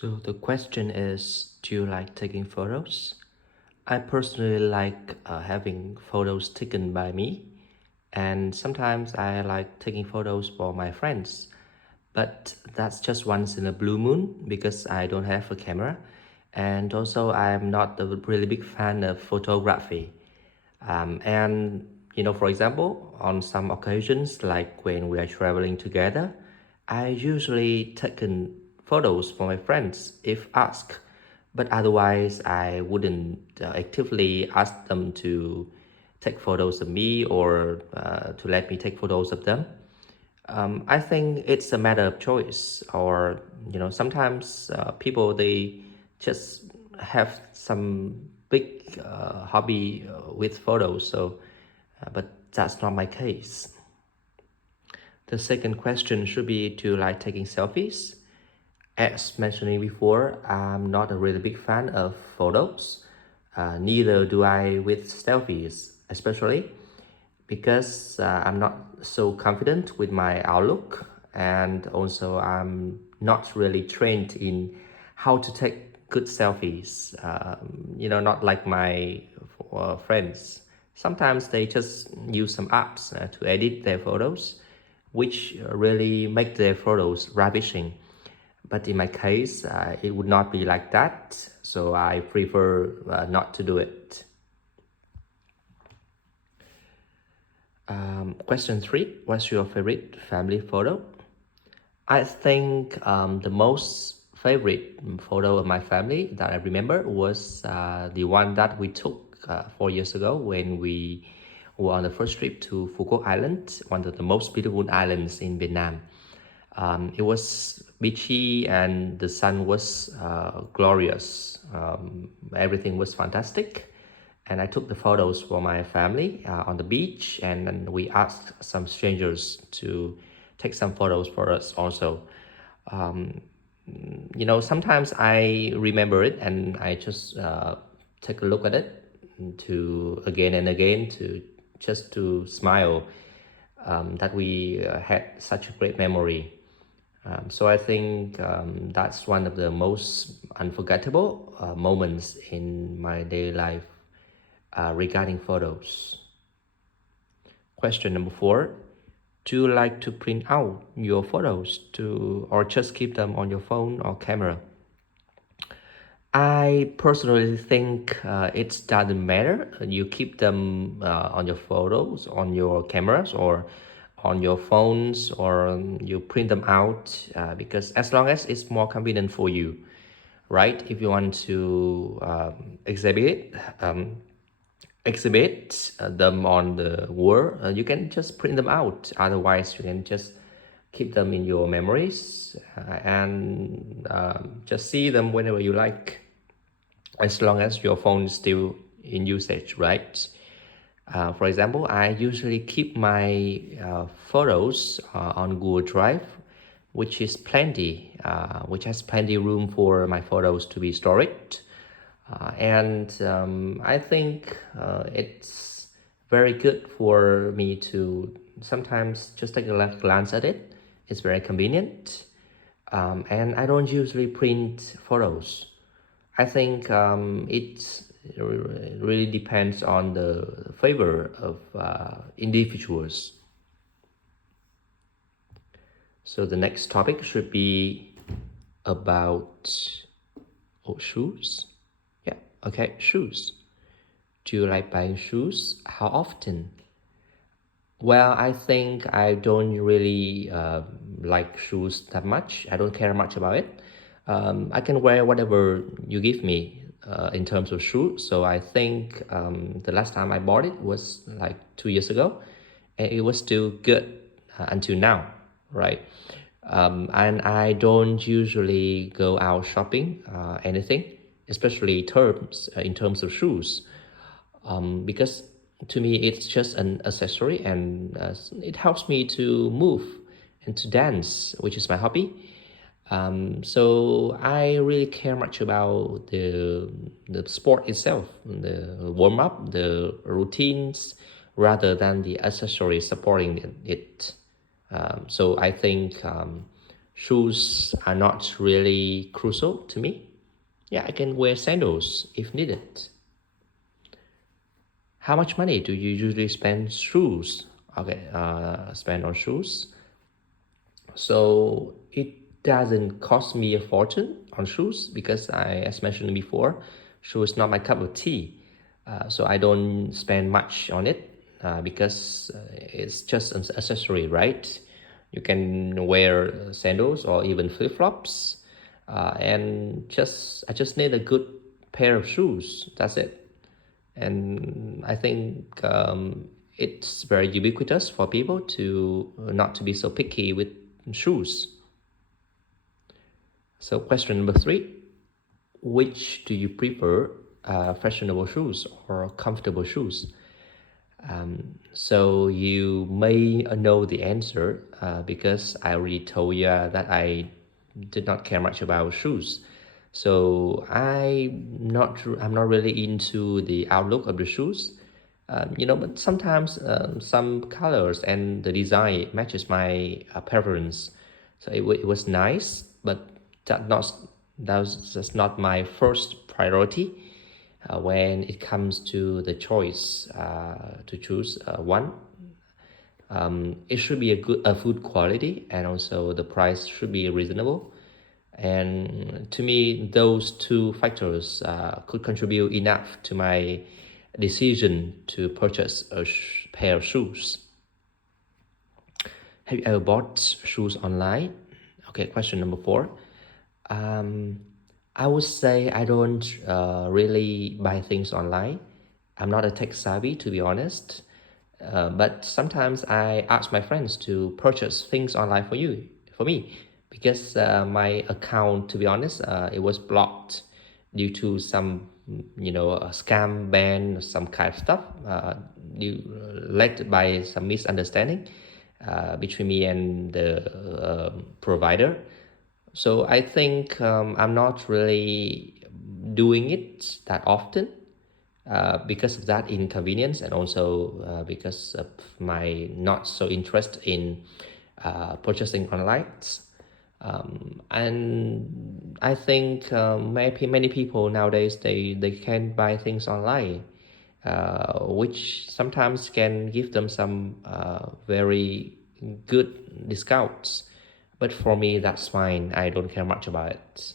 So the question is, do you like taking photos? I personally like having photos taken by me, and sometimes I like taking photos for my friends. But that's just once in a blue moon because I don't have a camera, and also I'm not a really big fan of photography. And for example, on some occasions, like when we are traveling together, I usually taken photos for my friends if asked, but otherwise I wouldn't actively ask them to take photos of me or to let me take photos of them. I think it's a matter of choice, or sometimes people they just have some big hobby with photos. But that's not my case. The second question should be to like taking selfies. As mentioned before, I'm not a really big fan of photos. Neither do I with selfies, especially because I'm not so confident with my outlook, and also I'm not really trained in how to take good selfies. Not like my friends. Sometimes they just use some apps to edit their photos, which really make their photos ravishing. But in my case, it would not be like that, so I prefer not to do it. Question 3. What's your favorite family photo? I think the most favorite photo of my family that I remember was the one that we took 4 years ago when we were on the first trip to Phu Quoc Island, one of the most beautiful islands in Vietnam. It was beachy and the sun was glorious. Everything was fantastic. And I took the photos for my family on the beach, and then we asked some strangers to take some photos for us also. Um, Sometimes I remember it and I just take a look at it to again and again to just to smile that we had such a great memory. So I think that's one of the most unforgettable moments in my daily life regarding photos. Question number 4. Do you like to print out your photos or just keep them on your phone or camera? I personally think it doesn't matter. You keep them on your photos, on your cameras, or on your phones, or you print them out because as long as it's more convenient for you, right? If you want to exhibit them on the wall, you can just print them out. Otherwise, you can just keep them in your memories and just see them whenever you like, as long as your phone is still in usage, right? For example, I usually keep my photos on Google Drive, which has plenty room for my photos to be stored. And I think it's very good for me to sometimes just take a glance at it. It's very convenient. And I don't usually print photos. I think it really depends on the favor of individuals. So the next topic should be about shoes. Yeah, okay, shoes. Do you like buying shoes? How often? Well, I think I don't really like shoes that much. I don't care much about it. I can wear whatever you give me in terms of shoes. So I think the last time I bought it was like 2 years ago, and it was still good until now, right? And I don't usually go out shopping anything, especially in terms of shoes, because to me it's just an accessory, and it helps me to move and to dance, which is my hobby. So I really care much about the sport itself, the warm up, the routines, rather than the accessories supporting it. So I think shoes are not really crucial to me. Yeah, I can wear sandals if needed. How much money do you usually spend shoes? Okay, spend on shoes. So it doesn't cost me a fortune on shoes because as mentioned before, shoes not my cup of tea. So I don't spend much on it because it's just an accessory, right? You can wear sandals or even flip flops, and I just need a good pair of shoes. That's it. And I think it's very ubiquitous for people to not to be so picky with shoes. So question number 3, which do you prefer, fashionable shoes or comfortable shoes? So you may know the answer because I already told you that I did not care much about shoes. So I'm not really into the outlook of the shoes. But sometimes some colors and the design matches my preference. So it was nice, but that not that was just not my first priority when it comes to the choice to choose one. It should be a food quality, and also the price should be reasonable. And to me, those two factors could contribute enough to my decision to purchase a pair of shoes. Have you ever bought shoes online? Okay, question number 4. Um, I would say I don't really buy things online. I'm not a tech savvy, to be honest. But sometimes I ask my friends to purchase things online for me, because my account, to be honest, it was blocked due to some, a scam ban, some kind of stuff, led by some misunderstanding between me and the provider. So I think I'm not really doing it that often because of that inconvenience, and also because of my not so interest in purchasing online. And I think many people nowadays they can buy things online, which sometimes can give them some very good discounts. But for me, that's fine. I don't care much about it.